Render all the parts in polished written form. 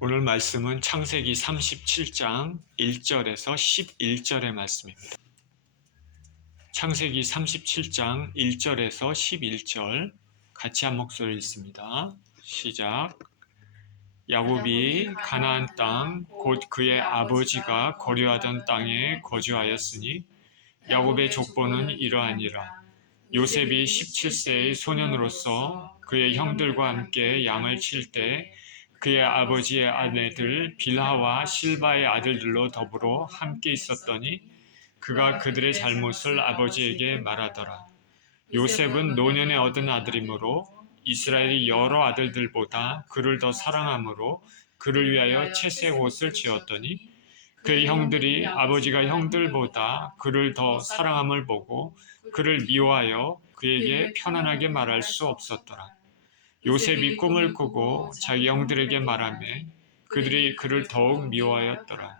오늘 말씀은 창세기 37장 1절에서 11절의 말씀입니다. 창세기 37장 1절에서 11절 같이 한 목소리 읽습니다. 시작. 야곱이 가나안 땅 곧 그의 아버지가 거류하던 땅에 거주하였으니 야곱의 족보는 이러하니라. 요셉이 17세의 소년으로서 그의 형들과 함께 양을 칠 때 그의 아버지의 아내들 빌하와 실바의 아들들로 더불어 함께 있었더니 그가 그들의 잘못을 아버지에게 말하더라. 요셉은 노년에 얻은 아들이므로 이스라엘이 여러 아들들보다 그를 더 사랑하므로 그를 위하여 채색 옷을 지었더니 그의 형들이 아버지가 형들보다 그를 더 사랑함을 보고 그를 미워하여 그에게 편안하게 말할 수 없었더라. 요셉이 꿈을 꾸고 자기 형들에게 말하며 그들이 그를 더욱 미워하였더라.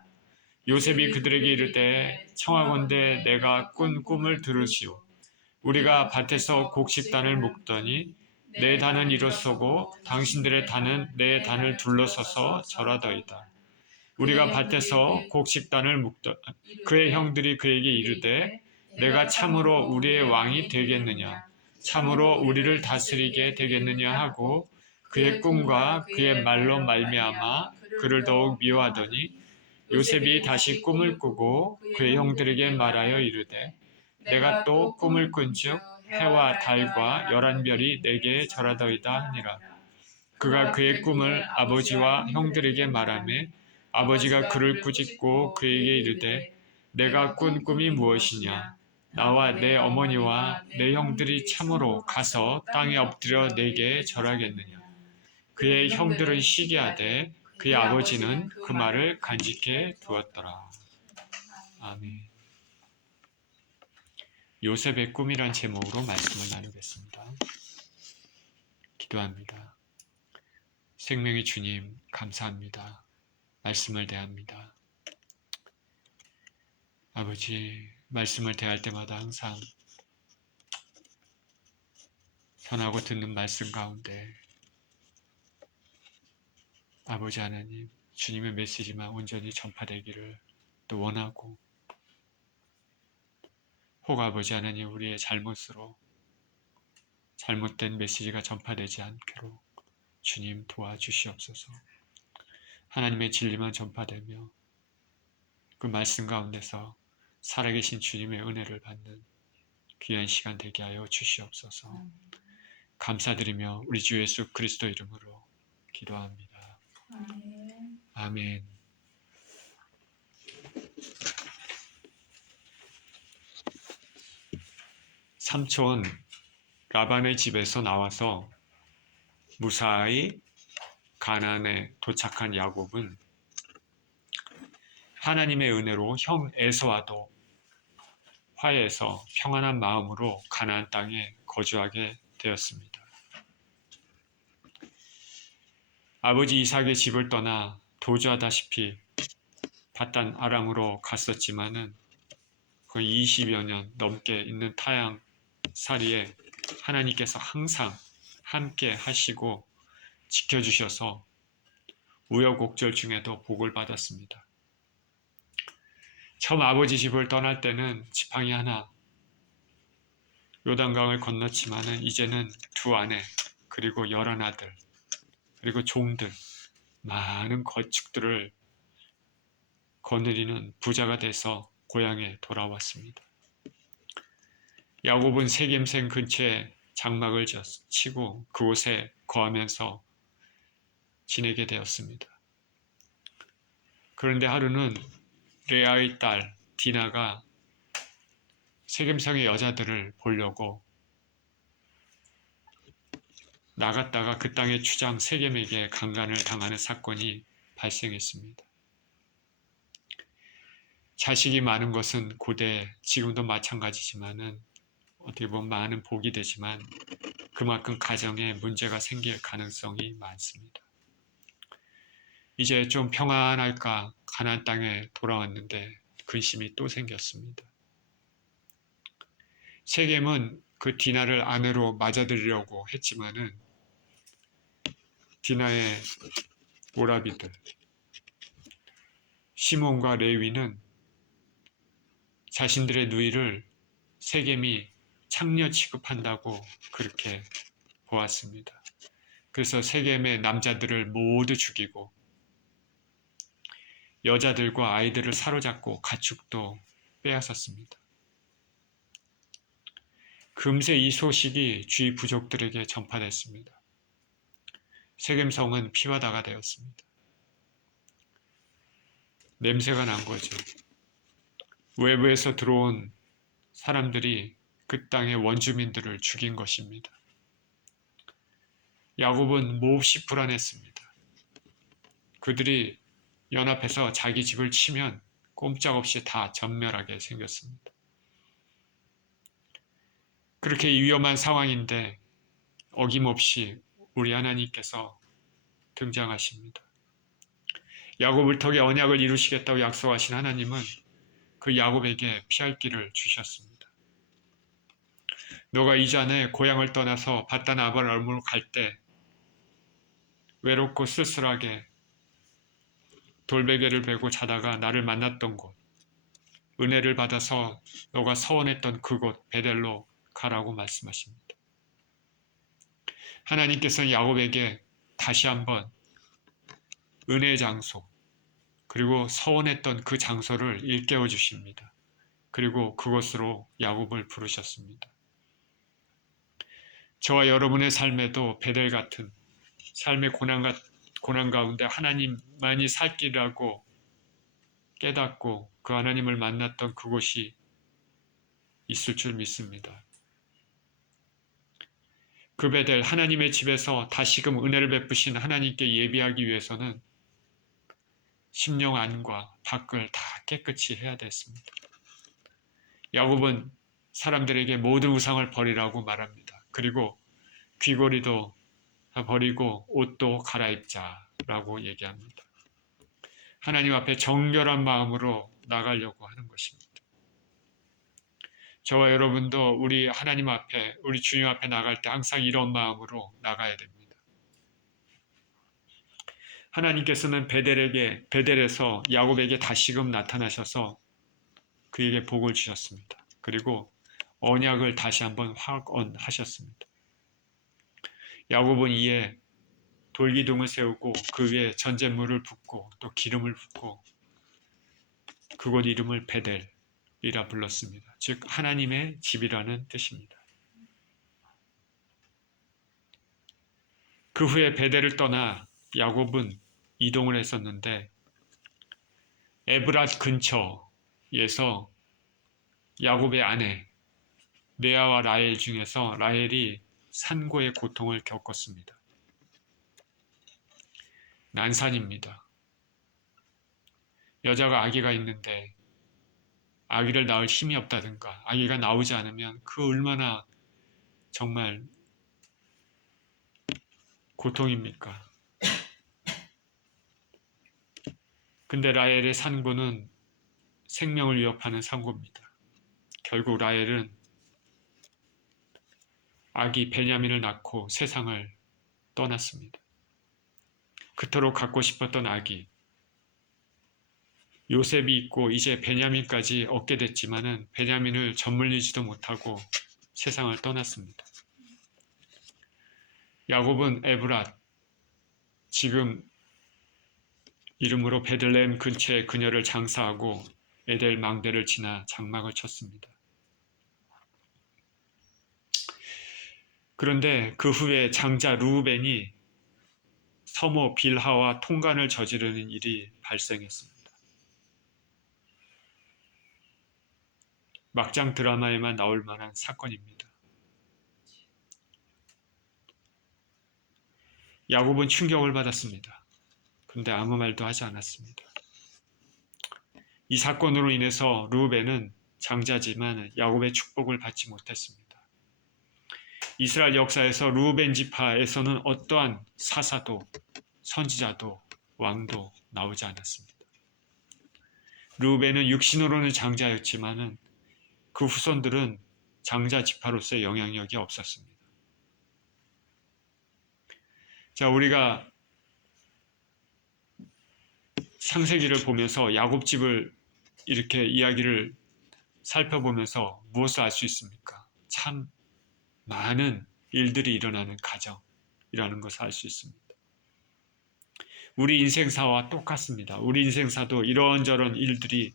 요셉이 그들에게 이르되 청하건대 내가 꾼 꿈을 들으시오. 우리가 밭에서 곡식단을 묶더니 내 단은 이로쏘고 당신들의 단은 내 단을 둘러서서 절하더이다. 우리가 밭에서 곡식단을 묶더 그의 형들이 그에게 이르되 내가 참으로 우리의 왕이 되겠느냐 참으로 우리를 다스리게 되겠느냐 하고 그의 꿈과 그의 말로 말미암아 그를 더욱 미워하더니 요셉이 다시 꿈을 꾸고 그의 형들에게 말하여 이르되 내가 또 꿈을 꾼즉 해와 달과 11별이 내게 절하더이다 하니라. 그가 그의 꿈을 아버지와 형들에게 말하며 아버지가 그를 꾸짖고 그에게 이르되 내가 꾼 꿈이 무엇이냐 나와 내 어머니와 내 형들이 참으로 가서 땅에 엎드려 내게 절하겠느냐. 그의 형들은 시기하되 그의 아버지는 그 말을 간직해 두었더라. 아멘. 요셉의 꿈이란 제목으로 말씀을 나누겠습니다. 기도합니다. 생명의 주님 감사합니다. 말씀을 대합니다. 아버지, 말씀을 대할 때마다 항상 전하고 듣는 말씀 가운데 아버지 하나님, 주님의 메시지만 온전히 전파되기를 또 원하고 혹 아버지 하나님 우리의 잘못으로 잘못된 메시지가 전파되지 않도록 주님 도와주시옵소서. 하나님의 진리만 전파되며 그 말씀 가운데서 살아계신 주님의 은혜를 받는 귀한 시간 되게 하여 주시옵소서. 감사드리며 우리 주 예수 그리스도 이름으로 기도합니다. 아멘. 삼촌 라반의 집에서 나와서 무사히 가나안에 도착한 야곱은 하나님의 은혜로 형 에서와도 화해해서 평안한 마음으로 가나안 땅에 거주하게 되었습니다. 아버지 이삭의 집을 떠나 도주하다시피 바단 아람으로 갔었지만은 그 20여 년 넘게 있는 타향살이에 하나님께서 항상 함께 하시고 지켜주셔서 우여곡절 중에도 복을 받았습니다. 처음 아버지 집을 떠날 때는 지팡이 하나 요단강을 건넜지만은 이제는 두 아내 그리고 11 아들 그리고 종들 많은 거축들을 거느리는 부자가 돼서 고향에 돌아왔습니다. 야곱은 세겜생 근처에 장막을 치고 그곳에 거하면서 지내게 되었습니다. 그런데 하루는 레아의 딸 디나가 세겜성의 여자들을 보려고 나갔다가 그 땅의 추장 세겜에게 강간을 당하는 사건이 발생했습니다. 자식이 많은 것은 고대 지금도 마찬가지지만은 어떻게 보면 많은 복이 되지만 그만큼 가정에 문제가 생길 가능성이 많습니다. 이제 좀 평안할까 가나안 땅에 돌아왔는데 근심이 또 생겼습니다. 세겜은 그 디나를 아내로 맞아들이려고 했지만은 디나의 오라비들. 시몬과 레위는 자신들의 누이를 세겜이 창녀 취급한다고 그렇게 보았습니다. 그래서 세겜의 남자들을 모두 죽이고 여자들과 아이들을 사로잡고 가축도 빼앗았습니다. 금세 이 소식이 주위 부족들에게 전파됐습니다. 세겜성은 피바다가 되었습니다. 냄새가 난 거죠. 외부에서 들어온 사람들이 그 땅의 원주민들을 죽인 것입니다. 야곱은 몹시 불안했습니다. 그들이 연합해서 자기 집을 치면 꼼짝없이 다 전멸하게 생겼습니다. 그렇게 위험한 상황인데 어김없이 우리 하나님께서 등장하십니다. 야곱을 통해 언약을 이루시겠다고 약속하신 하나님은 그 야곱에게 피할 길을 주셨습니다. 너가 이전에 고향을 떠나서 바단 아브라함으로 갈 때 외롭고 쓸쓸하게 돌베개를 베고 자다가 나를 만났던 곳, 은혜를 받아서 너가 서원했던 그곳 베델로 가라고 말씀하십니다. 하나님께서는 야곱에게 다시 한번 은혜의 장소, 그리고 서원했던 그 장소를 일깨워 주십니다. 그리고 그곳으로 야곱을 부르셨습니다. 저와 여러분의 삶에도 베델 같은 삶의 고난 가운데 하나님만이 살 길이라고 깨닫고 그 하나님을 만났던 그곳이 있을 줄 믿습니다. 그 베델 하나님의 집에서 다시금 은혜를 베푸신 하나님께 예비하기 위해서는 심령 안과 밖을 다 깨끗이 해야 됐습니다. 야곱은 사람들에게 모든 우상을 버리라고 말합니다. 그리고 귀고리도 버리고 옷도 갈아입자라고 얘기합니다. 하나님 앞에 정결한 마음으로 나가려고 하는 것입니다. 저와 여러분도 우리 하나님 앞에, 우리 주님 앞에 나갈 때 항상 이런 마음으로 나가야 됩니다. 하나님께서는 베델에서 야곱에게 다시금 나타나셔서 그에게 복을 주셨습니다. 그리고 언약을 다시 한번 확언하셨습니다. 야곱은 이에 돌기둥을 세우고 그 위에 전제물을 붓고 또 기름을 붓고 그곳 이름을 베델이라 불렀습니다. 즉 하나님의 집이라는 뜻입니다. 그 후에 베델을 떠나 야곱은 이동을 했었는데 에브랏 근처에서 야곱의 아내 레아와 라헬 중에서 라헬이 산고의 고통을 겪었습니다. 난산입니다. 여자가 아기가 있는데 아기를 낳을 힘이 없다든가 아기가 나오지 않으면 그 얼마나 정말 고통입니까? 근데 라헬의 산고는 생명을 위협하는 산고입니다. 결국 라헬은 아기 베냐민을 낳고 세상을 떠났습니다. 그토록 갖고 싶었던 아기 요셉이 있고 이제 베냐민까지 얻게 됐지만은 베냐민을 젖물리지도 못하고 세상을 떠났습니다. 야곱은 에브랏, 지금 이름으로 베들레헴 근처에 그녀를 장사하고 에델 망대를 지나 장막을 쳤습니다. 그런데 그 후에 장자 르우벤이 서모 빌하와 통간을 저지르는 일이 발생했습니다. 막장 드라마에만 나올 만한 사건입니다. 야곱은 충격을 받았습니다. 근데 아무 말도 하지 않았습니다. 이 사건으로 인해서 르우벤은 장자지만 야곱의 축복을 받지 못했습니다. 이스라엘 역사에서 르우벤 지파에서는 어떠한 사사도 선지자도 왕도 나오지 않았습니다. 르우벤은 육신으로는 장자였지만은 그 후손들은 장자 지파로서의 영향력이 없었습니다. 자, 우리가 창세기를 보면서 야곱집을 이렇게 이야기를 살펴보면서 무엇을 알 수 있습니까? 참 많은 일들이 일어나는 가정이라는 것을 알 수 있습니다. 우리 인생사와 똑같습니다. 우리 인생사도 이런저런 일들이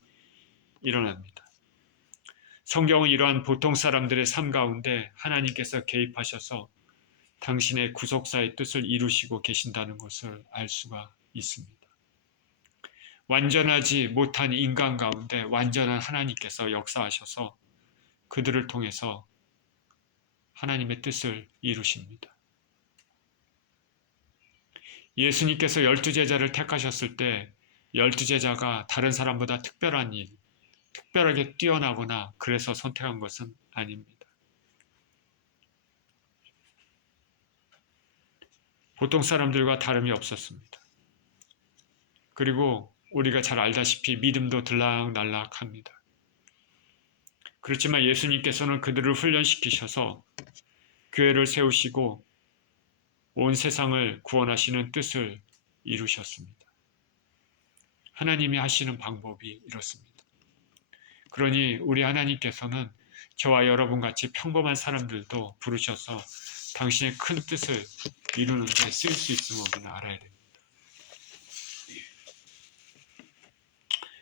일어납니다. 성경은 이러한 보통 사람들의 삶 가운데 하나님께서 개입하셔서 당신의 구속사의 뜻을 이루시고 계신다는 것을 알 수가 있습니다. 완전하지 못한 인간 가운데 완전한 하나님께서 역사하셔서 그들을 통해서 하나님의 뜻을 이루십니다. 예수님께서 12제자를 택하셨을 때 12제자가 다른 사람보다 특별한 일, 특별하게 뛰어나거나 그래서 선택한 것은 아닙니다. 보통 사람들과 다름이 없었습니다. 그리고 우리가 잘 알다시피 믿음도 들락날락합니다. 그렇지만 예수님께서는 그들을 훈련시키셔서 교회를 세우시고 온 세상을 구원하시는 뜻을 이루셨습니다. 하나님이 하시는 방법이 이렇습니다. 그러니 우리 하나님께서는 저와 여러분 같이 평범한 사람들도 부르셔서 당신의 큰 뜻을 이루는 데 쓸 수 있음을 우리는 알아야 됩니다.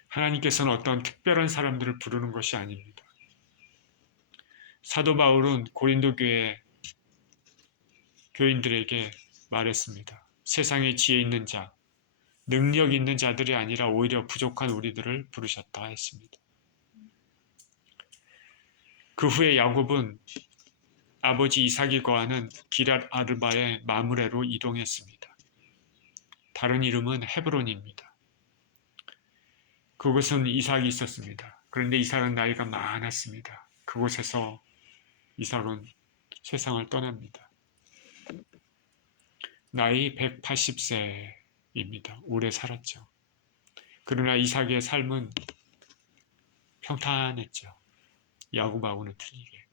하나님께서는 어떤 특별한 사람들을 부르는 것이 아닙니다. 사도 바울은 고린도 교회 교인들에게 말했습니다. 세상에 지혜 있는 자, 능력 있는 자들이 아니라 오히려 부족한 우리들을 부르셨다 했습니다. 그 후에 야곱은 아버지 이삭이 거하는 기랏 아르바의 마므레로 이동했습니다. 다른 이름은 헤브론입니다. 그곳은 이삭이 있었습니다. 그런데 이삭은 나이가 많았습니다. 그곳에서 이삭은 세상을 떠납니다. 나이 180세입니다. 오래 살았죠. 그러나 이삭의 삶은 평탄했죠. 야곱하고는 틀리게.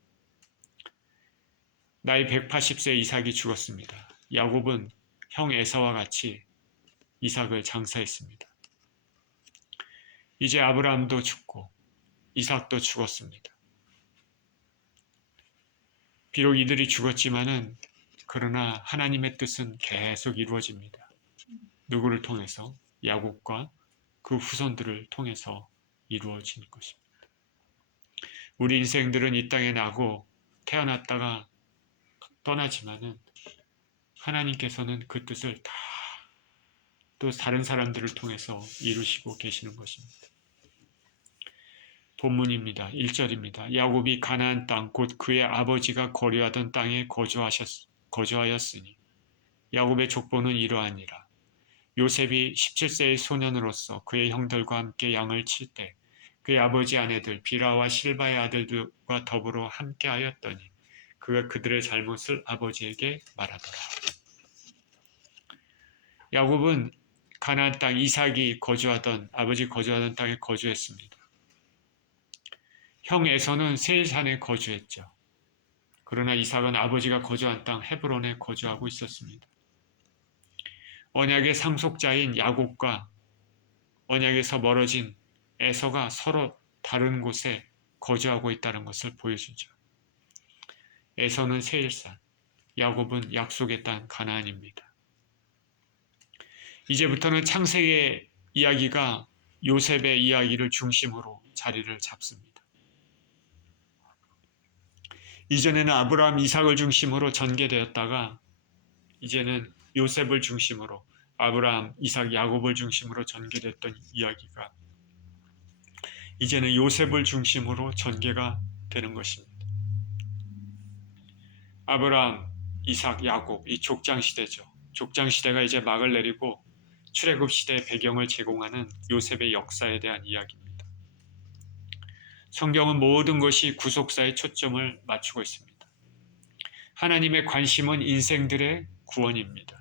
나이 180세 이삭이 죽었습니다. 야곱은 형 에사와 같이 이삭을 장사했습니다. 이제 아브라함도 죽고 이삭도 죽었습니다. 비록 이들이 죽었지만은 그러나 하나님의 뜻은 계속 이루어집니다. 누구를 통해서? 야곱과 그 후손들을 통해서 이루어진 것입니다. 우리 인생들은 이 땅에 나고 태어났다가 떠나지만은 하나님께서는 그 뜻을 다 또 다른 사람들을 통해서 이루시고 계시는 것입니다. 본문입니다. 1절입니다. 야곱이 가나안 땅 곧 그의 아버지가 거류하던 땅에 거주하였으니 야곱의 족보는 이러하니라. 요셉이 17세의 소년으로서 그의 형들과 함께 양을 칠 때 그의 아버지 아내들 비라와 실바의 아들들과 더불어 함께하였더니 그가 그들의 잘못을 아버지에게 말하더라. 야곱은 가나안 땅 이삭이 아버지 거주하던 땅에 거주했습니다. 형 에서는 세일산에 거주했죠. 그러나 이삭은 아버지가 거주한 땅 헤브론에 거주하고 있었습니다. 언약의 상속자인 야곱과 언약에서 멀어진 에서가 서로 다른 곳에 거주하고 있다는 것을 보여주죠. 에서는 세일산, 야곱은 약속의 땅 가나안입니다. 이제부터는 창세기의 이야기가 요셉의 이야기를 중심으로 자리를 잡습니다. 이전에는 아브라함, 이삭을 중심으로 전개되었다가 이제는 요셉을 중심으로 아브라함, 이삭, 야곱을 중심으로 전개됐던 이야기가 이제는 요셉을 중심으로 전개가 되는 것입니다. 아브라함, 이삭, 야곱, 이 족장시대죠. 족장시대가 이제 막을 내리고 출애굽시대의 배경을 제공하는 요셉의 역사에 대한 이야기입니다. 성경은 모든 것이 구속사에 초점을 맞추고 있습니다. 하나님의 관심은 인생들의 구원입니다.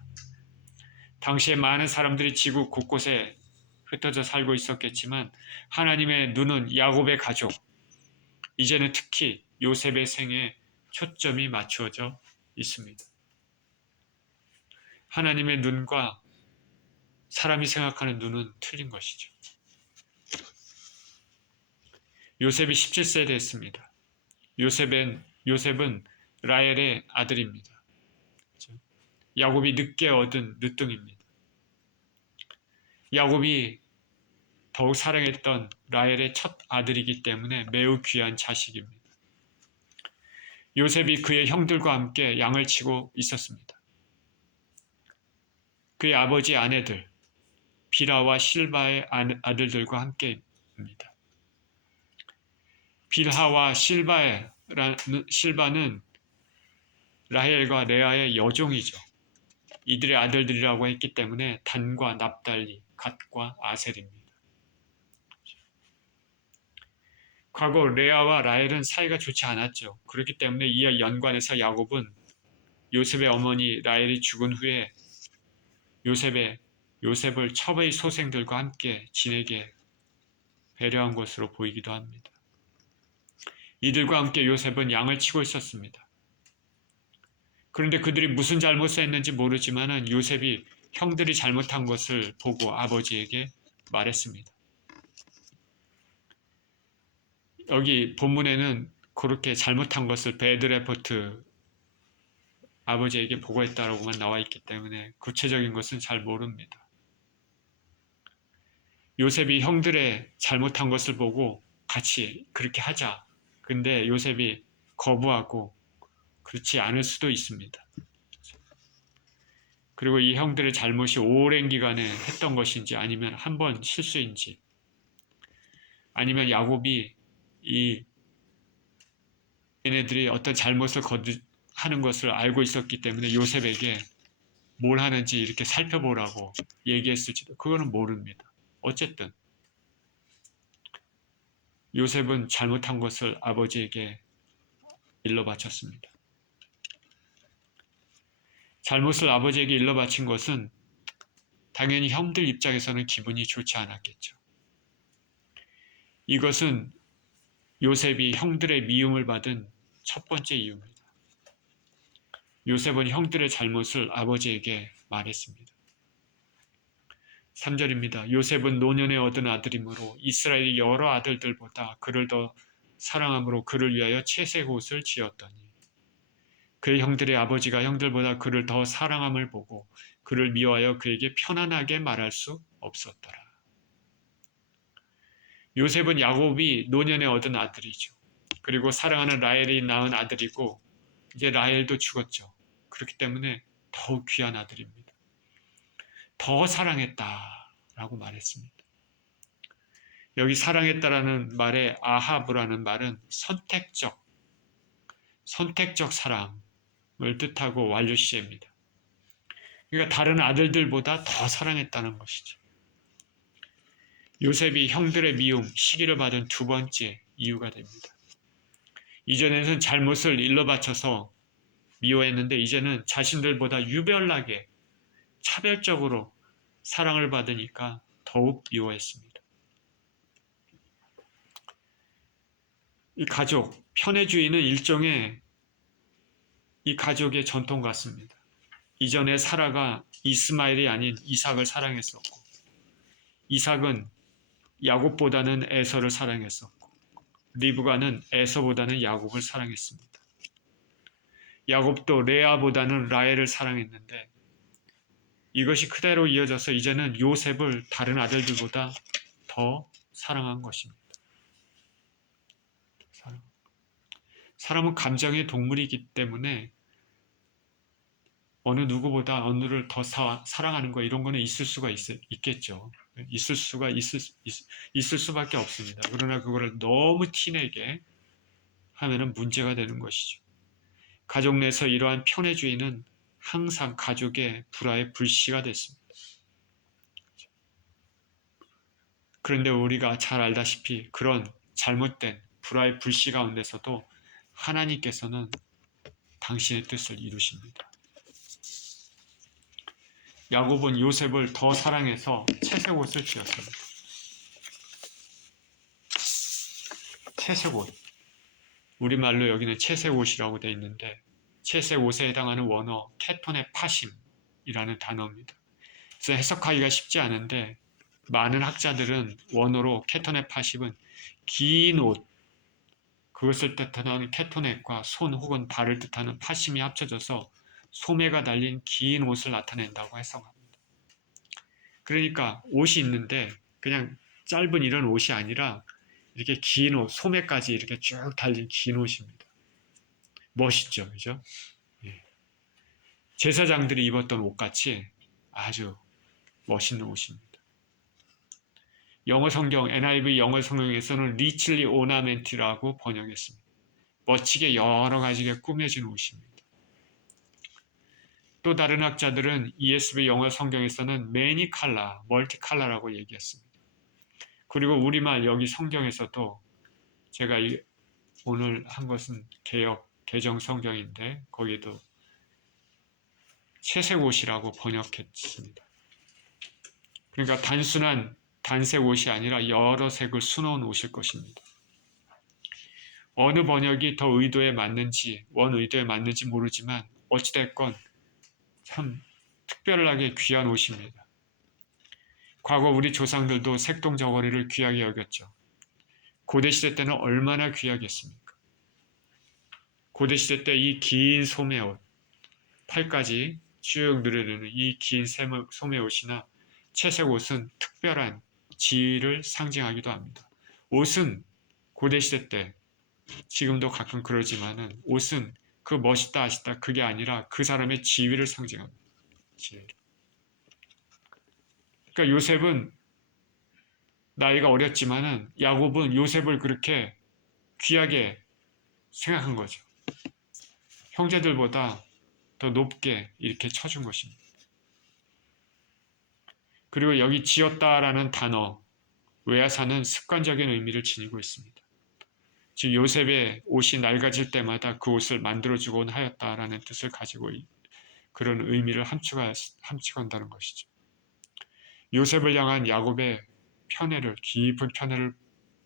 당시에 많은 사람들이 지구 곳곳에 흩어져 살고 있었겠지만 하나님의 눈은 야곱의 가족, 이제는 특히 요셉의 생에 초점이 맞추어져 있습니다. 하나님의 눈과 사람이 생각하는 눈은 틀린 것이죠. 요셉이 17세 됐습니다. 요셉은 라헬의 아들입니다. 야곱이 늦게 얻은 늦둥입니다. 야곱이 더욱 사랑했던 라헬의 첫 아들이기 때문에 매우 귀한 자식입니다. 요셉이 그의 형들과 함께 양을 치고 있었습니다. 그의 아버지 아내들, 빌하와 실바의 아들들과 함께입니다. 빌하와 실바는 라헬과 레아의 여종이죠. 이들의 아들들이라고 했기 때문에 단과 납달리, 갓과 아셀입니다. 과거 레아와 라헬은 사이가 좋지 않았죠. 그렇기 때문에 이 연관에서 야곱은 요셉의 어머니 라헬이 죽은 후에 요셉을 첩의 소생들과 함께 지내게 배려한 것으로 보이기도 합니다. 이들과 함께 요셉은 양을 치고 있었습니다. 그런데 그들이 무슨 잘못을 했는지 모르지만 요셉이 형들이 잘못한 것을 보고 아버지에게 말했습니다. 여기 본문에는 그렇게 잘못한 것을 배드 레포트 아버지에게 보고했다라고만 나와 있기 때문에 구체적인 것은 잘 모릅니다. 요셉이 형들의 잘못한 것을 보고 같이 그렇게 하자. 근데 요셉이 거부하고 그렇지 않을 수도 있습니다. 그리고 이 형들의 잘못이 오랜 기간에 했던 것인지 아니면 한 번 실수인지 아니면 야곱이 얘네들이 어떤 잘못을 하는 것을 알고 있었기 때문에 요셉에게 뭘 하는지 이렇게 살펴보라고 얘기했을지도 그거는 모릅니다. 어쨌든 요셉은 잘못한 것을 아버지에게 일러 바쳤습니다. 잘못을 아버지에게 일러 바친 것은 당연히 형들 입장에서는 기분이 좋지 않았겠죠. 이것은 요셉이 형들의 미움을 받은 첫 번째 이유입니다. 요셉은 형들의 잘못을 아버지에게 말했습니다. 3절입니다. 요셉은 노년에 얻은 아들이므로 이스라엘이 여러 아들들보다 그를 더 사랑함으로 그를 위하여 채색 옷을 지었더니 그의 형들의 아버지가 형들보다 그를 더 사랑함을 보고 그를 미워하여 그에게 편안하게 말할 수 없었더라. 요셉은 야곱이 노년에 얻은 아들이죠. 그리고 사랑하는 라헬이 낳은 아들이고 이제 라헬도 죽었죠. 그렇기 때문에 더욱 귀한 아들입니다. 더 사랑했다라고 말했습니다. 여기 사랑했다라는 말에 아하브라는 말은 선택적 사랑을 뜻하고 완료 시제입니다. 그러니까 다른 아들들보다 더 사랑했다는 것이죠. 요셉이 형들의 미움, 시기를 받은 두 번째 이유가 됩니다. 이전에는 잘못을 일러 바쳐서 미워했는데 이제는 자신들보다 유별나게 차별적으로 사랑을 받으니까 더욱 미워했습니다. 이 가족, 편애주의는 일종의 이 가족의 전통 같습니다. 이전에 사라가 이스마엘이 아닌 이삭을 사랑했었고 이삭은 야곱보다는 에서를 사랑했었고 리브가는 에서보다는 야곱을 사랑했습니다. 야곱도 레아보다는 라헬을 사랑했는데 이것이 그대로 이어져서 이제는 요셉을 다른 아들들보다 더 사랑한 것입니다. 사람은 감정의 동물이기 때문에 어느 누구보다 어느를 더 사랑하는 거 이런 거는 있을 수가 있겠죠. 있을 수밖에 없습니다. 그러나 그거를 너무 티내게 하면은 문제가 되는 것이죠. 가족 내에서 이러한 편애주의는 항상 가족의 불화의 불씨가 됐습니다. 그런데 우리가 잘 알다시피 그런 잘못된 불화의 불씨 가운데서도 하나님께서는 당신의 뜻을 이루십니다. 야곱은 요셉을 더 사랑해서 채색 옷을 지었습니다. 채색 옷. 우리말로 여기는 채색 옷이라고 되어 있는데 채색 옷에 해당하는 원어 케톤의 파심이라는 단어입니다. 그래서 해석하기가 쉽지 않은데 많은 학자들은 원어로 케토넷 80은 긴 옷, 그것을 뜻하는 케토넷과 손 혹은 발을 뜻하는 파심이 합쳐져서 소매가 달린 긴 옷을 나타낸다고 해석합니다. 그러니까 옷이 있는데 그냥 짧은 이런 옷이 아니라 이렇게 긴 옷, 소매까지 이렇게 쭉 달린 긴 옷입니다. 멋있죠, 그죠? 예. 제사장들이 입었던 옷같이 아주 멋있는 옷입니다. 영어 성경, NIV 영어 성경에서는 richly ornamented라고 번역했습니다. 멋지게 여러 가지게 꾸며진 옷입니다. 또 다른 학자들은 ESV 영어 성경에서는 many color, multi color라고 얘기했습니다. 그리고 우리말 여기 성경에서도 제가 오늘 한 것은 개정 성경인데 거기도 채색 옷이라고 번역했습니다. 그러니까 단순한 단색 옷이 아니라 여러 색을 수놓은 옷일 것입니다. 어느 번역이 더 의도에 맞는지, 원 의도에 맞는지 모르지만 어찌됐건 참 특별하게 귀한 옷입니다. 과거 우리 조상들도 색동저고리를 귀하게 여겼죠. 고대시대 때는 얼마나 귀하겠습니까? 고대시대 때 이 긴 소매옷, 팔까지 쭉 늘어지는 이 긴 소매옷이나 채색 옷은 특별한 지위를 상징하기도 합니다. 옷은 고대시대 때, 지금도 가끔 그러지만은 옷은 그 멋있다 아시다 그게 아니라 그 사람의 지위를 상징합니다. 지위를. 그러니까 요셉은 나이가 어렸지만은 야곱은 요셉을 그렇게 귀하게 생각한 거죠. 형제들보다 더 높게 이렇게 쳐준 것입니다. 그리고 여기 지었다라는 단어, 외화사는 습관적인 의미를 지니고 있습니다. 즉 요셉의 옷이 낡아질 때마다 그 옷을 만들어주곤 하였다라는 뜻을 가지고 그런 의미를 함축한다는 것이죠. 요셉을 향한 야곱의 편애를, 깊은 편애를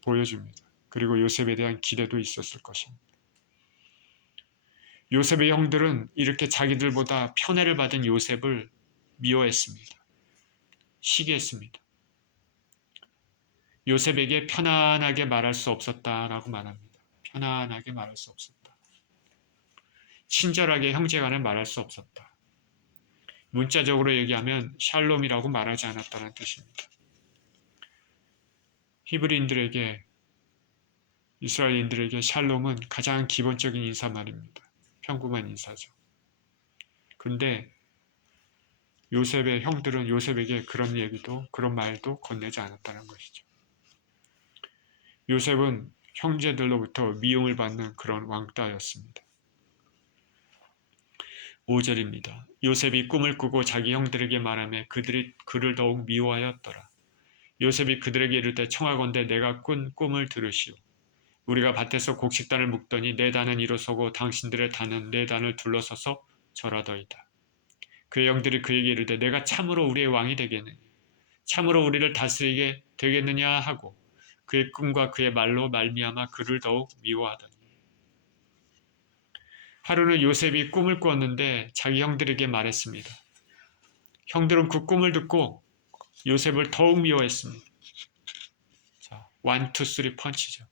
보여줍니다. 그리고 요셉에 대한 기대도 있었을 것입니다. 요셉의 형들은 이렇게 자기들보다 편애를 받은 요셉을 미워했습니다. 시기했습니다. 요셉에게 편안하게 말할 수 없었다라고 말합니다. 편안하게 말할 수 없었다. 친절하게 형제간에 말할 수 없었다. 문자적으로 얘기하면 샬롬이라고 말하지 않았다는 뜻입니다. 히브리인들에게, 이스라엘인들에게 샬롬은 가장 기본적인 인사말입니다. 평범한 인사죠. 근데 요셉의 형들은 요셉에게 그런 얘기도, 그런 말도 건네지 않았다는 것이죠. 요셉은 형제들로부터 미움을 받는 그런 왕따였습니다. 5절입니다. 요셉이 꿈을 꾸고 자기 형들에게 말하며 그들이 그를 더욱 미워하였더라. 요셉이 그들에게 이르되 청하건대 내가 꾼 꿈을 들으시오. 우리가 밭에서 곡식단을 묶더니 내 단은 일어서고 당신들의 단은 내 단을 둘러서서 절하더이다. 그의 형들이 그에게 이르되 내가 참으로 우리의 왕이 되겠느냐, 참으로 우리를 다스리게 되겠느냐 하고 그의 꿈과 그의 말로 말미암아 그를 더욱 미워하더니. 하루는 요셉이 꿈을 꾸었는데 자기 형들에게 말했습니다. 형들은 그 꿈을 듣고 요셉을 더욱 미워했습니다. 자, 1, 2, 3 펀치죠.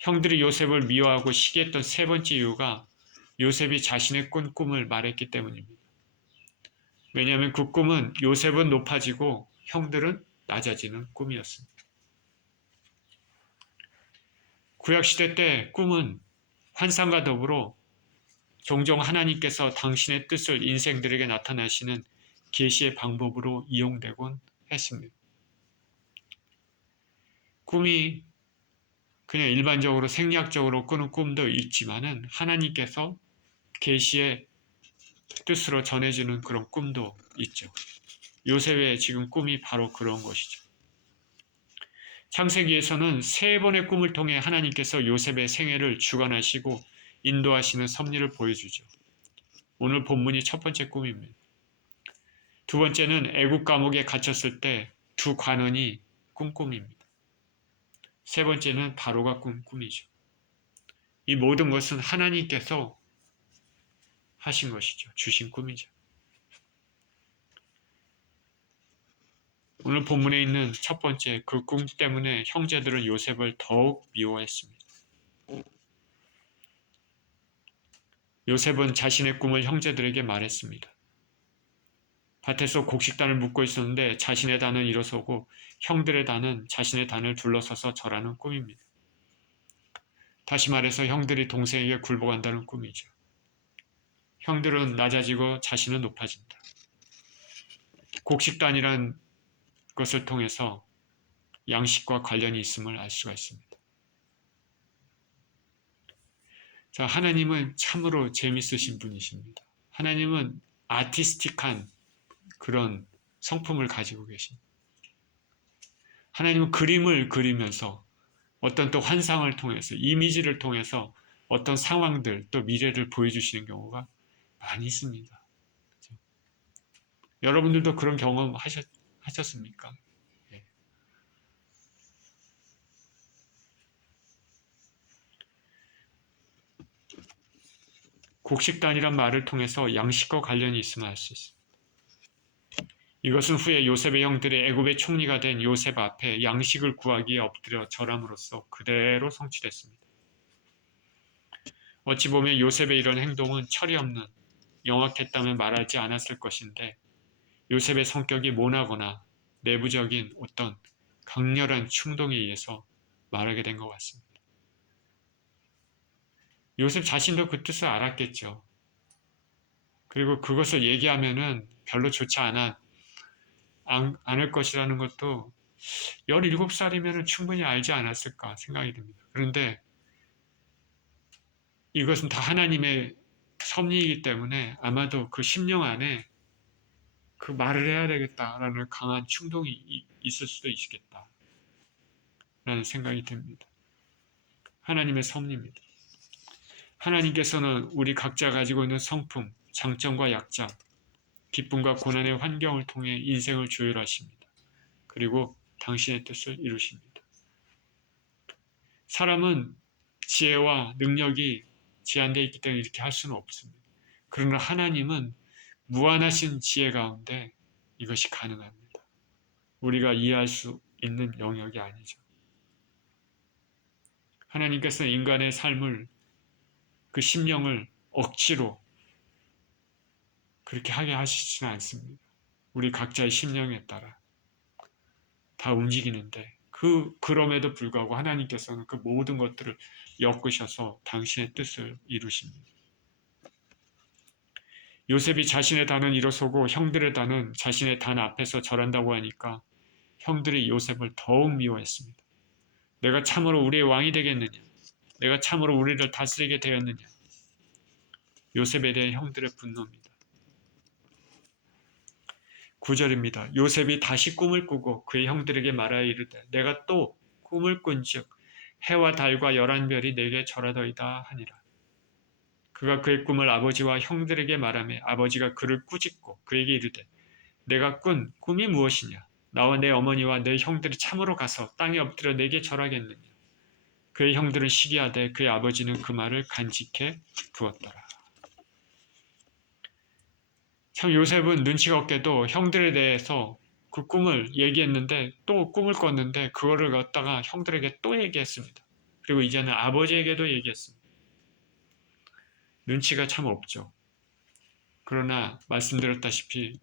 형들이 요셉을 미워하고 시기했던 세 번째 이유가 요셉이 자신의 꾼 꿈을 말했기 때문입니다. 왜냐하면 그 꿈은 요셉은 높아지고 형들은 낮아지는 꿈이었습니다. 구약시대 때 꿈은 환상과 더불어 종종 하나님께서 당신의 뜻을 인생들에게 나타내시는 계시의 방법으로 이용되곤 했습니다. 꿈이 그냥 일반적으로 생리학적으로 꾸는 꿈도 있지만은 하나님께서 계시의 뜻으로 전해주는 그런 꿈도 있죠. 요셉의 지금 꿈이 바로 그런 것이죠. 창세기에서는 세 번의 꿈을 통해 하나님께서 요셉의 생애를 주관하시고 인도하시는 섭리를 보여주죠. 오늘 본문이 첫 번째 꿈입니다. 두 번째는 애국 감옥에 갇혔을 때 두 관원이 꾼 꿈입니다. 세 번째는 바로가 꾼 꿈이죠. 이 모든 것은 하나님께서 하신 것이죠. 주신 꿈이죠. 오늘 본문에 있는 첫 번째 그 꿈 때문에 형제들은 요셉을 더욱 미워했습니다. 요셉은 자신의 꿈을 형제들에게 말했습니다. 밭에서 곡식단을 묶고 있었는데 자신의 단은 일어서고 형들의 단은 자신의 단을 둘러서서 절하는 꿈입니다. 다시 말해서 형들이 동생에게 굴복한다는 꿈이죠. 형들은 낮아지고 자신은 높아진다. 곡식단이란 것을 통해서 양식과 관련이 있음을 알 수가 있습니다. 자, 하나님은 참으로 재밌으신 분이십니다. 하나님은 아티스틱한 그런 성품을 가지고 계십니다. 하나님은 그림을 그리면서 어떤 또 환상을 통해서 이미지를 통해서 어떤 상황들 또 미래를 보여주시는 경우가 많이 있습니다. 그렇죠? 여러분들도 그런 경험 하셨습니까? 예. 곡식단이란 말을 통해서 양식과 관련이 있음을 알 수 있습니다. 이것은 후에 요셉의 형들이 애굽의 총리가 된 요셉 앞에 양식을 구하기 위해 엎드려 절함으로써 그대로 성취됐습니다. 어찌 보면 요셉의 이런 행동은 철이 없는 영악했다면 말하지 않았을 것인데 요셉의 성격이 모나거나 내부적인 어떤 강렬한 충동에 의해서 말하게 된 것 같습니다. 요셉 자신도 그 뜻을 알았겠죠. 그리고 그것을 얘기하면은 별로 좋지 않을 것이라는 것도 17살이면 충분히 알지 않았을까 생각이 듭니다. 그런데 이것은 다 하나님의 섭리이기 때문에 아마도 그 심령 안에 그 말을 해야 되겠다라는 강한 충동이 있을 수도 있겠다 라는 생각이 듭니다. 하나님의 섭리입니다. 하나님께서는 우리 각자 가지고 있는 성품, 장점과 약점, 기쁨과 고난의 환경을 통해 인생을 조율하십니다. 그리고 당신의 뜻을 이루십니다. 사람은 지혜와 능력이 제한되어 있기 때문에 이렇게 할 수는 없습니다. 그러나 하나님은 무한하신 지혜 가운데 이것이 가능합니다. 우리가 이해할 수 있는 영역이 아니죠. 하나님께서는 인간의 삶을 그 심령을 억지로 그렇게 하게 하시지는 않습니다. 우리 각자의 심령에 따라 다 움직이는데 그럼에도 불구하고 하나님께서는 그 모든 것들을 엮으셔서 당신의 뜻을 이루십니다. 요셉이 자신의 단은 일어서고 형들의 단은 자신의 단 앞에서 절한다고 하니까 형들이 요셉을 더욱 미워했습니다. 내가 참으로 우리의 왕이 되겠느냐? 내가 참으로 우리를 다스리게 되었느냐? 요셉에 대한 형들의 분노입니다. 9절입니다. 요셉이 다시 꿈을 꾸고 그의 형들에게 말하여 이르되 내가 또 꿈을 꾼즉 해와 달과 11별이 내게 절하더이다 하니라. 그가 그의 꿈을 아버지와 형들에게 말하며 아버지가 그를 꾸짖고 그에게 이르되 내가 꾼 꿈이 무엇이냐? 나와 내 어머니와 내 형들이 참으로 가서 땅에 엎드려 내게 절하겠느냐? 그의 형들은 시기하되 그의 아버지는 그 말을 간직해 두었더라. 참 요셉은 눈치가 없게도 형들에 대해서 그 꿈을 얘기했는데 또 꿈을 꿨는데 그거를 갖다가 형들에게 또 얘기했습니다. 그리고 이제는 아버지에게도 얘기했습니다. 눈치가 참 없죠. 그러나 말씀드렸다시피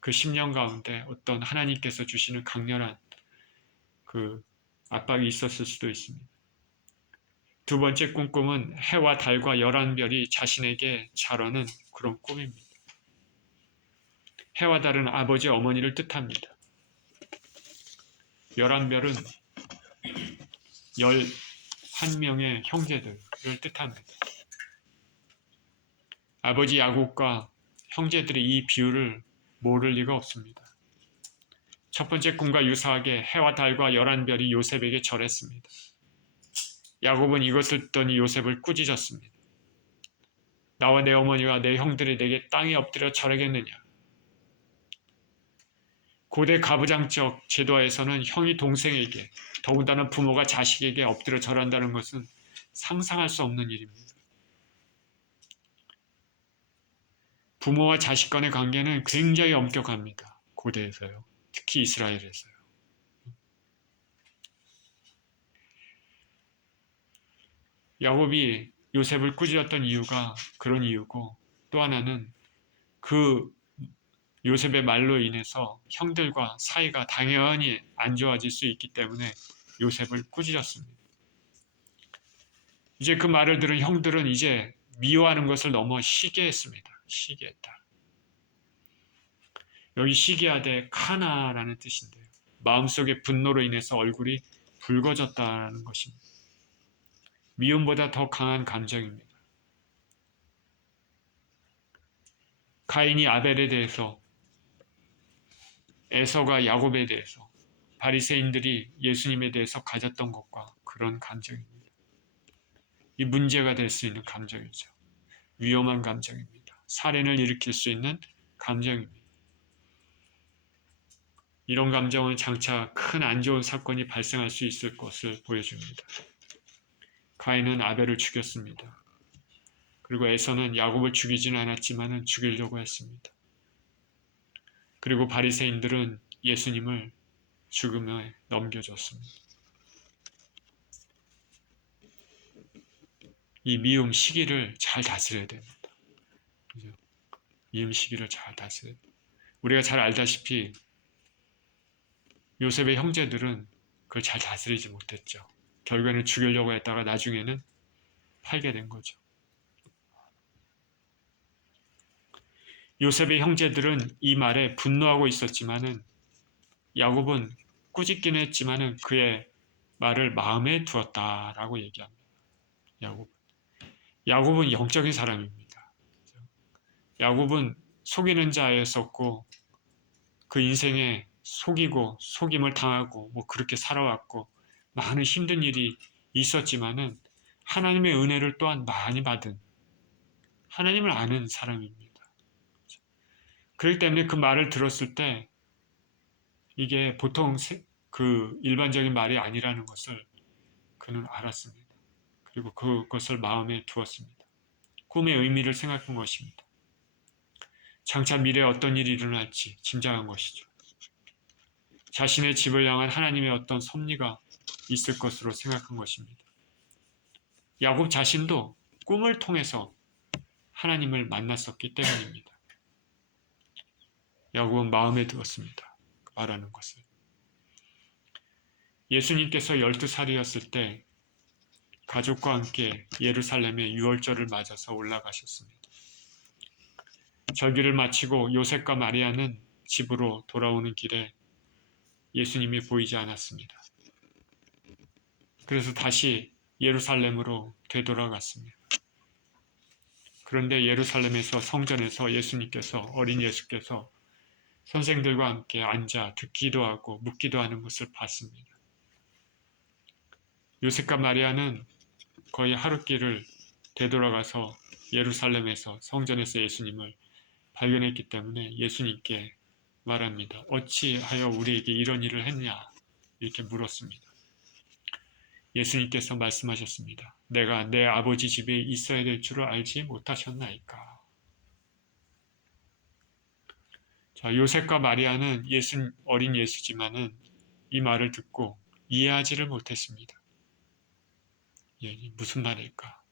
그 10년 가운데 어떤 하나님께서 주시는 강렬한 그 압박이 있었을 수도 있습니다. 두 번째 꿈은 해와 달과 11별이 자신에게 자라는 그런 꿈입니다. 해와 달은 아버지 어머니를 뜻합니다. 11별은 11명의 형제들을 뜻합니다. 아버지 야곱과 형제들이 이 비유를 모를 리가 없습니다. 첫 번째 꿈과 유사하게 해와 달과 11별이 요셉에게 절했습니다. 야곱은 이것을 듣더니 요셉을 꾸짖었습니다. 나와 내 어머니와 내 형들이 내게 땅에 엎드려 절하겠느냐? 고대 가부장적 제도에서는 형이 동생에게 더군다나 부모가 자식에게 엎드려 절한다는 것은 상상할 수 없는 일입니다. 부모와 자식 간의 관계는 굉장히 엄격합니다. 고대에서요. 특히 이스라엘에서요. 야곱이 요셉을 꾸짖었던 이유가 그런 이유고, 또 하나는 그 요셉의 말로 인해서 형들과 사이가 당연히 안 좋아질 수 있기 때문에 요셉을 꾸짖었습니다. 이제 그 말을 들은 형들은 이제 미워하는 것을 넘어 시기했습니다. 시기했다. 여기 시기하되 카나라는 뜻인데요. 마음속의 분노로 인해서 얼굴이 붉어졌다는 것입니다. 미움보다 더 강한 감정입니다. 가인이 아벨에 대해서, 에서가 야곱에 대해서, 바리새인들이 예수님에 대해서 가졌던 것과 그런 감정입니다. 이 문제가 될 수 있는 감정이죠. 위험한 감정입니다. 살인을 일으킬 수 있는 감정입니다. 이런 감정은 장차 큰 안 좋은 사건이 발생할 수 있을 것을 보여줍니다. 가인은 아벨을 죽였습니다. 그리고 에서는 야곱을 죽이지는 않았지만 죽이려고 했습니다. 그리고 바리새인들은 예수님을 죽음에 넘겨줬습니다. 이 미움 시기를 잘 다스려야 됩니다. 그죠? 미움 시기를 잘 다스려야 됩니다. 우리가 잘 알다시피 요셉의 형제들은 그걸 잘 다스리지 못했죠. 결국에는 죽이려고 했다가 나중에는 팔게 된 거죠. 요셉의 형제들은 이 말에 분노하고 있었지만은 야곱은 꾸짖기는 했지만은 그의 말을 마음에 두었다라고 얘기합니다. 야곱은 영적인 사람입니다. 야곱은 속이는 자였었고 그 인생에 속이고 속임을 당하고 뭐 그렇게 살아왔고 많은 힘든 일이 있었지만은 하나님의 은혜를 또한 많이 받은 하나님을 아는 사람입니다. 그렇기 때문에 그 말을 들었을 때 이게 보통 그 일반적인 말이 아니라는 것을 그는 알았습니다. 그리고 그것을 마음에 두었습니다. 꿈의 의미를 생각한 것입니다. 장차 미래에 어떤 일이 일어날지 짐작한 것이죠. 자신의 집을 향한 하나님의 어떤 섭리가 있을 것으로 생각한 것입니다. 야곱 자신도 꿈을 통해서 하나님을 만났었기 때문입니다. 야곱은 마음에 두었습니다. 말하는 것을. 예수님께서 12살이었을 때 가족과 함께 예루살렘에 유월절을 맞아서 올라가셨습니다. 절기를 마치고 요셉과 마리아는 집으로 돌아오는 길에 예수님이 보이지 않았습니다. 그래서 다시 예루살렘으로 되돌아갔습니다. 그런데 예루살렘에서 성전에서 어린 예수께서 선생들과 함께 앉아 듣기도 하고 묻기도 하는 것을 봤습니다. 요셉과 마리아는 거의 하루길을 되돌아가서 예루살렘에서 성전에서 예수님을 발견했기 때문에 예수님께 말합니다. 어찌하여 우리에게 이런 일을 했냐? 이렇게 물었습니다. 예수님께서 말씀하셨습니다. 내가 내 아버지 집에 있어야 될 줄을 알지 못하셨나이까? 자, 요셉과 마리아는 어린 예수지만은 이 말을 듣고 이해하지를 못했습니다. 무슨 말일까?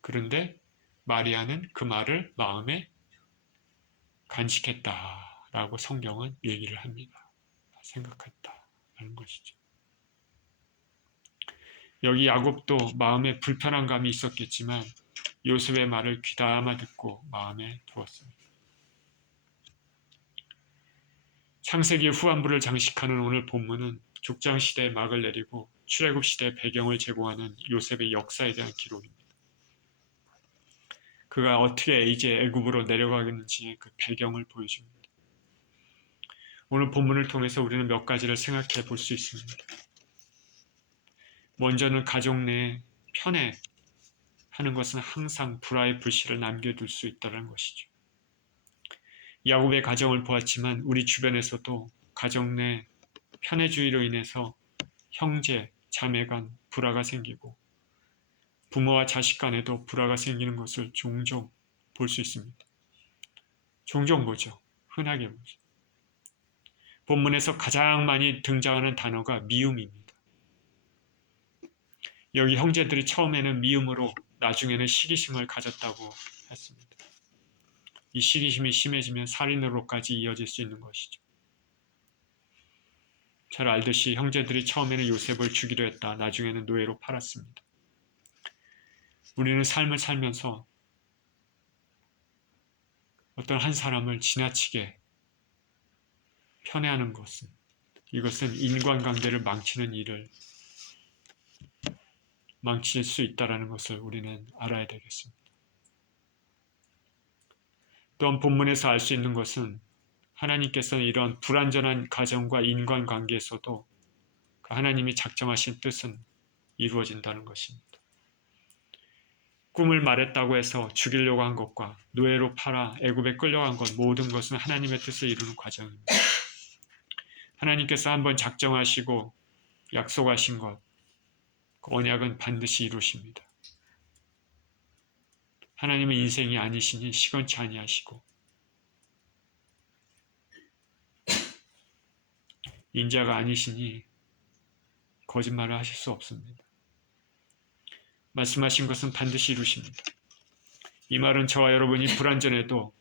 그런데 마리아는 그 말을 마음에 간직했다라고 성경은 얘기를 합니다. 생각했다라는 것이죠. 여기 야곱도 마음에 불편한 감이 있었겠지만 요셉의 말을 귀담아 듣고 마음에 두었습니다. 창세기 후반부를 장식하는 오늘 본문은 족장시대의 막을 내리고 출애굽시대의 배경을 제공하는 요셉의 역사에 대한 기록입니다. 그가 어떻게 이제 애굽으로 내려가겠는지의 그 배경을 보여줍니다. 오늘 본문을 통해서 우리는 몇 가지를 생각해 볼 수 있습니다. 먼저는 가족 내에 편애하는 것은 항상 불화의 불씨를 남겨둘 수 있다는 것이죠. 야곱의 가정을 보았지만 우리 주변에서도 가정 내 편애주의로 인해서 형제, 자매 간 불화가 생기고 부모와 자식 간에도 불화가 생기는 것을 종종 볼 수 있습니다. 종종 보죠. 흔하게 보죠. 본문에서 가장 많이 등장하는 단어가 미움입니다. 여기 형제들이 처음에는 미움으로 나중에는 시기심을 가졌다고 했습니다. 이 시기심이 심해지면 살인으로까지 이어질 수 있는 것이죠. 잘 알듯이 형제들이 처음에는 요셉을 주기로 했다. 나중에는 노예로 팔았습니다. 우리는 삶을 살면서 어떤 한 사람을 지나치게 편애하는 것은 이것은 인간관계를 망칠 수 있다는 것을 우리는 알아야 되겠습니다. 또한 본문에서 알 수 있는 것은 하나님께서는 이런 불완전한 가정과 인간관계에서도 하나님이 작정하신 뜻은 이루어진다는 것입니다. 꿈을 말했다고 해서 죽이려고 한 것과 노예로 팔아 애굽에 끌려간 것 모든 것은 하나님의 뜻을 이루는 과정입니다. 하나님께서 한번 작정하시고 약속하신 것, 그 언약은 반드시 이루십니다. 하나님은 인생이 아니시니 시건치 아니하시고 인자가 아니시니 거짓말을 하실 수 없습니다. 말씀하신 것은 반드시 이루십니다. 이 말은 저와 여러분이 불완전해도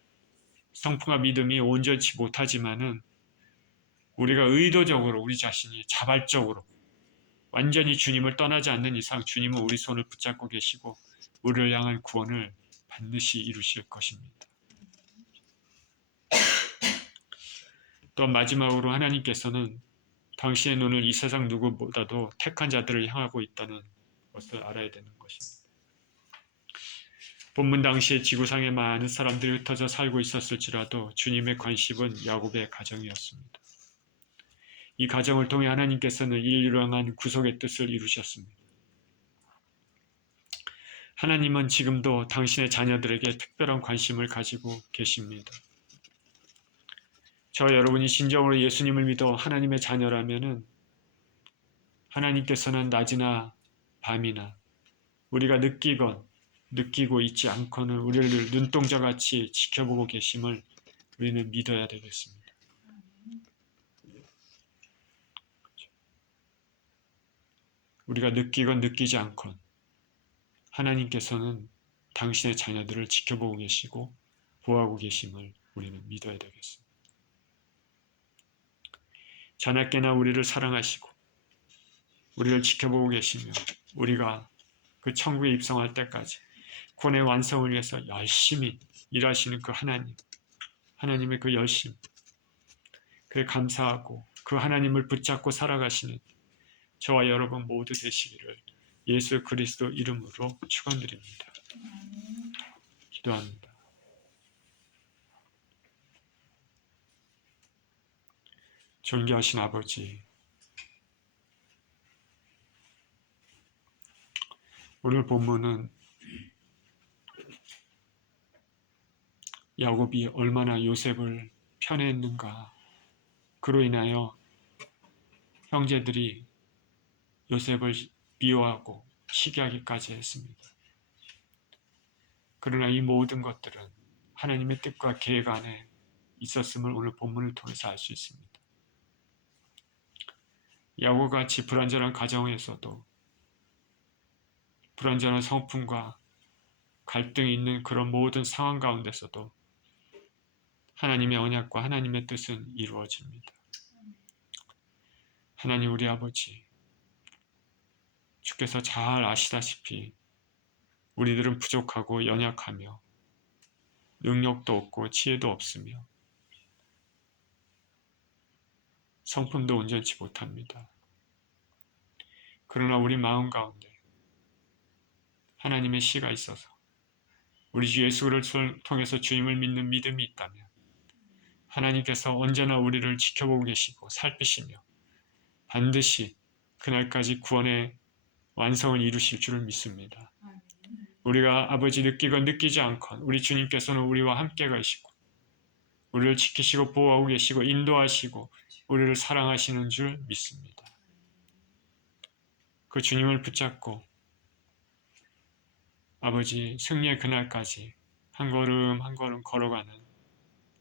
성품과 믿음이 온전치 못하지만은 우리가 의도적으로 우리 자신이 자발적으로 완전히 주님을 떠나지 않는 이상 주님은 우리 손을 붙잡고 계시고 우리를 향한 구원을 반드시 이루실 것입니다. 또 마지막으로 하나님께서는 당신의 눈을 이 세상 누구보다도 택한 자들을 향하고 있다는 것을 알아야 되는 것입니다. 본문 당시에 지구상에 많은 사람들이 흩어져 살고 있었을지라도 주님의 관심은 야곱의 가정이었습니다. 이 가정을 통해 하나님께서는 일령한 구속의 뜻을 이루셨습니다. 하나님은 지금도 당신의 자녀들에게 특별한 관심을 가지고 계십니다. 저 여러분이 진정으로 예수님을 믿어 하나님의 자녀라면은 하나님께서는 낮이나 밤이나 우리가 느끼고 있지 않고는 우리를 눈동자같이 지켜보고 계심을 우리는 믿어야 되겠습니다. 우리가 느끼건 느끼지 않건 하나님께서는 당신의 자녀들을 지켜보고 계시고 보호하고 계심을 우리는 믿어야 되겠습니다. 자나깨나 우리를 사랑하시고 우리를 지켜보고 계시며 우리가 그 천국에 입성할 때까지 구원의 완성을 위해서 열심히 일하시는 그 하나님의 그 열심, 그에 감사하고 그 하나님을 붙잡고 살아가시는 저와 여러분 모두 되시기를 예수 그리스도 이름으로 축원드립니다. 기도합니다. 존귀하신 아버지, 오늘 본문은 야곱이 얼마나 요셉을 편애했는가, 그로 인하여 형제들이 요셉을 미워하고 시기하기까지 했습니다. 그러나 이 모든 것들은 하나님의 뜻과 계획 안에 있었음을 오늘 본문을 통해서 알 수 있습니다. 야곱같이 불완전한 가정에서도 불완전한 성품과 갈등이 있는 그런 모든 상황 가운데서도 하나님의 언약과 하나님의 뜻은 이루어집니다. 하나님 우리 아버지, 주께서 잘 아시다시피 우리들은 부족하고 연약하며 능력도 없고 지혜도 없으며 성품도 온전치 못합니다. 그러나 우리 마음 가운데 하나님의 씨가 있어서 우리 주 예수를 통해서 주님을 믿는 믿음이 있다면 하나님께서 언제나 우리를 지켜보고 계시고 살피시며 반드시 그날까지 구원의 완성을 이루실 줄을 믿습니다. 우리가 아버지 느끼건 느끼지 않건 우리 주님께서는 우리와 함께 가시고 우리를 지키시고 보호하고 계시고 인도하시고 우리를 사랑하시는 줄 믿습니다. 그 주님을 붙잡고 아버지 승리의 그날까지 한 걸음 한 걸음 걸어가는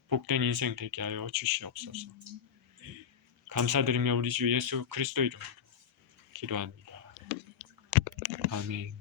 복된 인생 되게 하여 주시옵소서. 감사드리며 우리 주 예수 그리스도 이름으로 기도합니다. 아멘.